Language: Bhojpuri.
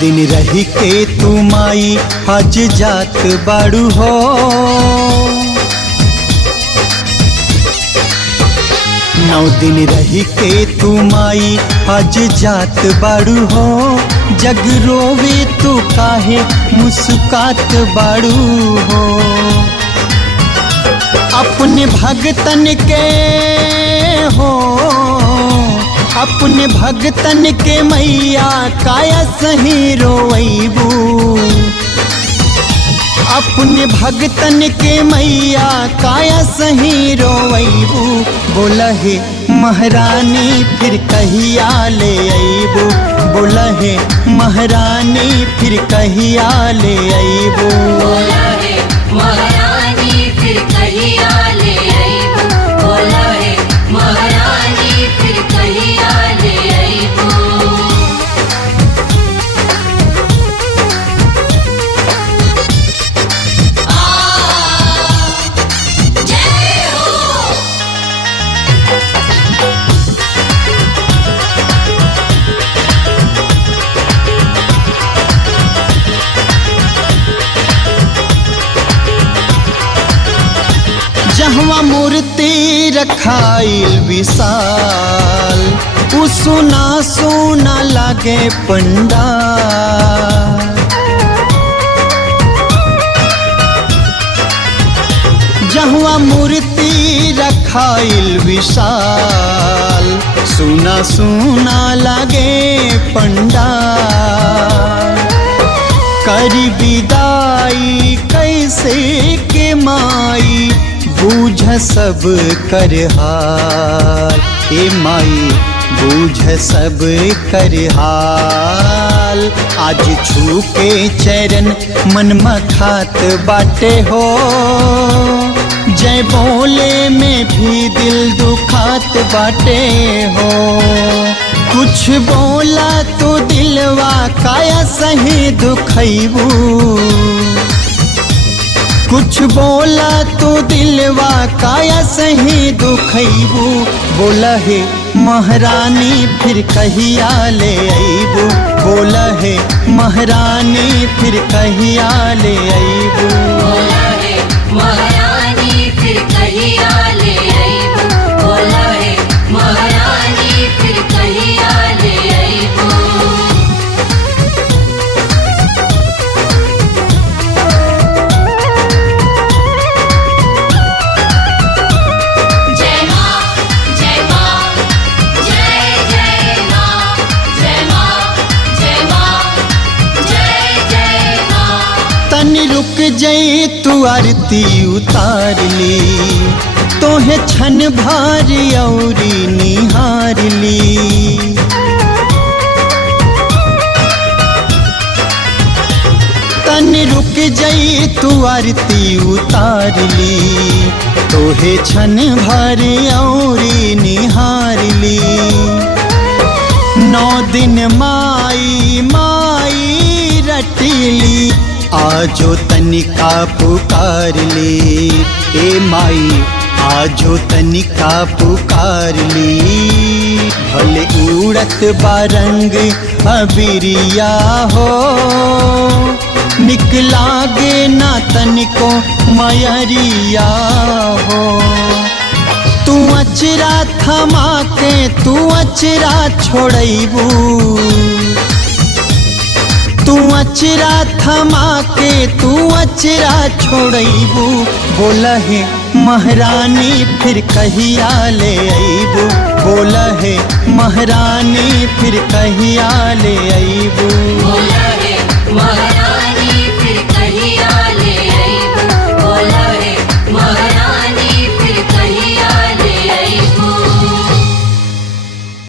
दिन रही के तू माई आज जात बाड़ू हो। 9 दिन रही के तू माई आज जात बाड़ू हो। जग रोवे तू काहे मुस्कात बाड़ू हो। अपने भगतन के हो, अपने भगतन के मैया काया सही रोइबू। अपने भगतन के मैया काया सही रोइबू। बोला है महारानी फिर कहिया ले अइबू। बोला है महारानी फिर कहिया ले अइबू। बोला है महारानी फिर कहिया ले अइबू। बोला है महारानी फिर कहिया ले अइबू। जय हो। जहवा मूर्ति रखाइल विशाल उ सुना सुना लागे पंडाल। जहवा मूर्ति रखाइल विशाल सुना सुना लागे पंडाल। करी विदाई कैसे के माई बूझ सब कर हाल। ए माई बूझ सब कर हाल। आज छू के चरण मन मखात बाटे हो। जय बोले में भी दिल दुखात बाटे हो। कुछ बोला तो दिलवा काया सही दुखैबू। कुछ बोला तो दिलवा काया सही दुखैबू। बोला है महारानी फिर कहिया ले अइबू। बोला है महारानी फिर कहिया ले अइबू। बोला है महारानी फिर कहिया ले अइबू। बोला है महारानी फिर कहिया ले अइबू। जय माँ जय माँ जय जय माँ। जय माँ जय माँ जय जय माँ। तनी रुक जई तू आरती उतार ली। तोहे छन भारी औरी निहार ली। तनी रुक जई तू आरती उतार ली। तोहे छन भारी औरी निहार ली। 9 दिन माई माई रटीली आजो तनिका पुकार ली। ए माई आजो तनिका पुकार ली। भले उड़त बारंग अबिरिया हो। निकलागे ना तनिको मयरिया हो। तू अचरा थमा के तू अचरा छोड़ैबू। तू अचरा थमा के तू अचरा छोड़ैबू। बोला है महारानी फिर कहिया ले अइबू। बोला है महारानी फिर कहिया ले अइबू। बोला है महारानी